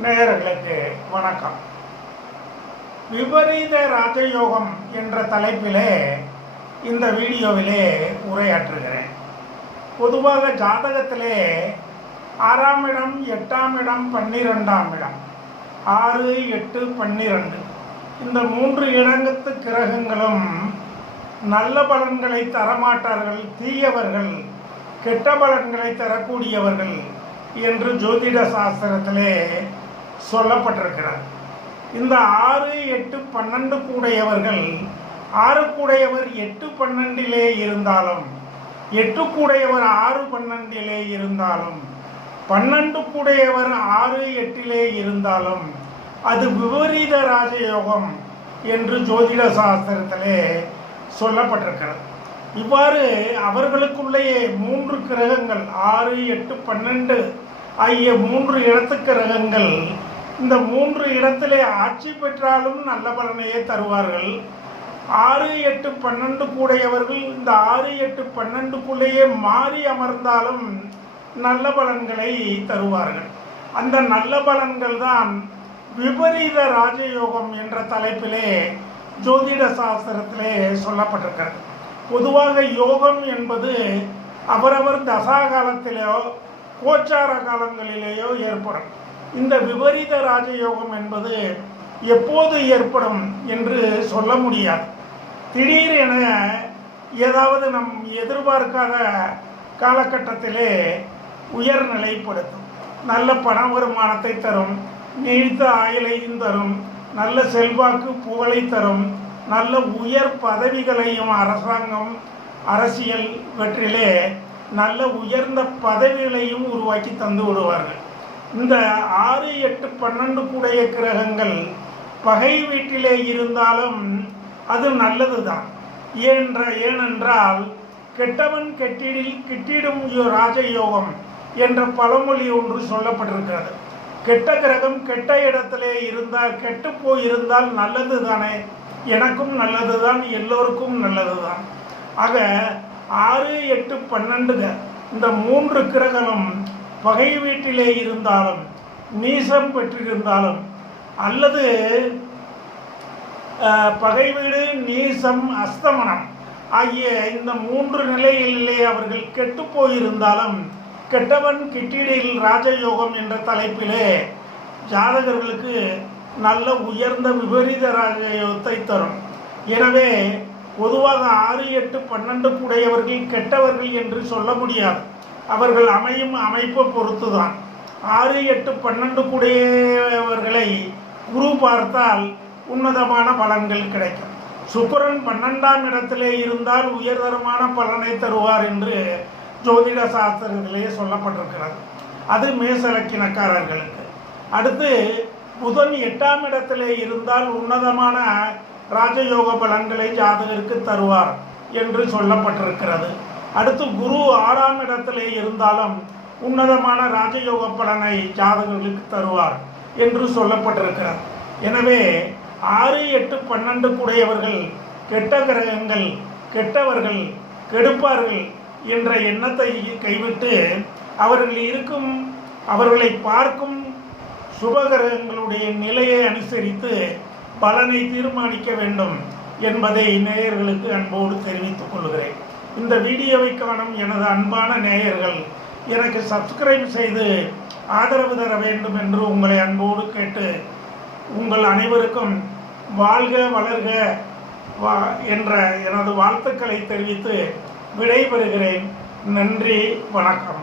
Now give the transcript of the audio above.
நேயர்களுக்கு வணக்கம். விபரீத ராஜயோகம் என்ற தலைப்பிலே இந்த வீடியோவிலே உரையாற்றுகிறேன். பொதுவாக ஜாதகத்திலே ஆறாம் இடம் எட்டாம் இடம் பன்னிரெண்டாம் இடம். ஆறு எட்டு பன்னிரெண்டு. இந்த மூன்று இடங்கத்து கிரகங்களும் நல்ல பலன்களை தரமாட்டார்கள் தீயவர்கள் கெட்ட பலன்களை தரக்கூடியவர்கள் என்று ஜோதிட சாஸ்திரத்திலே சொல்லப்பட்டிருக்கிறது. இந்த ஆறு எட்டு பன்னெண்டு கூடையவர்கள் ஆறு கூடையவர் எட்டு பன்னெண்டிலே இருந்தாலும் எட்டு கூடையவர் ஆறு பன்னெண்டிலே இருந்தாலும் பன்னெண்டு கூடையவர் ஆறு எட்டிலே இருந்தாலும் அது விபரீத ராஜயோகம் என்று ஜோதிட சாஸ்திரத்திலே சொல்லப்பட்டிருக்கிறது. இவ்வாறு அவர்களுக்குள்ளேயே மூன்று கிரகங்கள் ஆறு எட்டு பன்னெண்டு ஆகிய மூன்று இடத்து கிரகங்கள் இந்த மூன்று இடத்திலே ஆட்சி பெற்றாலும் நல்ல பலனையே தருவார்கள். ஆறு எட்டு பன்னெண்டு கூடையவர்கள் இந்த ஆறு எட்டு பன்னெண்டுக்குள்ளேயே மாறி அமர்ந்தாலும் நல்ல பலன்களை தருவார்கள். அந்த நல்ல பலன்கள் தான் விபரீத ராஜயோகம் என்ற தலைப்பிலே ஜோதிட சாஸ்திரத்திலே சொல்லப்பட்டிருக்கிறது. பொதுவாக யோகம் என்பது அவரவர் தசா காலத்திலேயோ கோச்சார காலங்களிலேயோ ஏற்படும். இந்த விபரீத ராஜயோகம் என்பது எப்போது ஏற்படும் என்று சொல்ல முடியாது. திடீரென ஏதாவது நம் எதிர்பார்க்காத காலகட்டத்திலே உயர்நிலைப்படுத்தும். நல்ல பண வருமானத்தை தரும் நீடித்த ஆயுளையும் தரும் நல்ல செல்வாக்கு புகழை தரும் நல்ல உயர் பதவிகளையும் அரசாங்கம் அரசியல் வெற்றிலே நல்ல உயர்ந்த பதவிகளையும் உருவாக்கி தந்து விடுவார்கள். இந்த ஆறு எட்டு பன்னெண்டு கூடைய கிரகங்கள் பகை வீட்டிலே இருந்தாலும் அது நல்லது தான் ஏன்ற ஏனென்றால் கெட்டவன் கெட்டிடில் கிட்டிடும் ராஜயோகம் என்ற பழமொழி ஒன்று சொல்லப்பட்டிருக்கிறது. கெட்ட கிரகம் கெட்ட இடத்திலே இருந்தால் கெட்டு போயிருந்தால் நல்லது தானே எனக்கும் நல்லது தான் எல்லோருக்கும் நல்லது தான் ஆக ஆறு எட்டு பன்னெண்டுங்க இந்த மூன்று கிரகங்களும் பகை வீட்டிலே இருந்தாலும் நீசம் பெற்றிருந்தாலும் அல்லது பகை வீடு நீசம் அஸ்தமனம் ஆகிய இந்த மூன்று நிலையிலே அவர்கள் கெட்டு போயிருந்தாலும் கெட்டவன் கிட்டிடில் ராஜயோகம் என்ற தலைப்பிலே ஜாதகர்களுக்கு நல்ல உயர்ந்த விபரீத ராஜயோகத்தை தரும். எனவே பொதுவாக ஆறு எட்டு பன்னெண்டு கூடையவர்கள் கெட்டவர்கள் என்று சொல்ல முடியாது. அவர்கள் அமையும் அமைப்பை பொறுத்துதான். ஆறு எட்டு பன்னெண்டு கூடியவர்களை குரு பார்த்தால் உன்னதமான பலன்கள் கிடைக்கும். சுக்கரன் பன்னெண்டாம் இடத்திலே இருந்தால் உயர்தரமான பலனை தருவார் என்று ஜோதிட சாஸ்திரத்திலே சொல்லப்பட்டிருக்கிறது. அது மேசலக்கினக்காரர்களுக்கு. அடுத்து புதன் எட்டாம் இடத்திலே இருந்தால் உன்னதமான ராஜயோக பலன்களை ஜாதகருக்கு தருவார் என்று சொல்லப்பட்டிருக்கிறது. அடுத்து குரு ஆறாம் இடத்திலே இருந்தாலும் உன்னதமான ராஜயோக பலனை ஜாதகர்களுக்கு தருவார் என்று சொல்லப்பட்டிருக்கிறார். எனவே ஆறு எட்டு பன்னெண்டு கூடையவர்கள் கெட்ட கிரகங்கள் கெட்டவர்கள் கெடுப்பார்கள் என்ற எண்ணத்தை கைவிட்டு அவர்கள் இருக்கும் அவர்களை பார்க்கும் சுபகிரகங்களுடைய நிலையை அனுசரித்து பலனை தீர்மானிக்க வேண்டும் என்பதை நேயர்களுக்கு அன்போடு தெரிவித்துக் கொள்கிறேன். இந்த வீடியோவை காணும் எனது அன்பான நேயர்கள் எனக்கு சப்ஸ்கிரைப் செய்து ஆதரவு தர வேண்டும் என்று உங்களை அன்போடு கேட்டு உங்கள் அனைவருக்கும் வாழ்க வளர்க வா என்ற எனது வாழ்த்துக்களை தெரிவித்து விடைபெறுகிறேன். நன்றி வணக்கம்.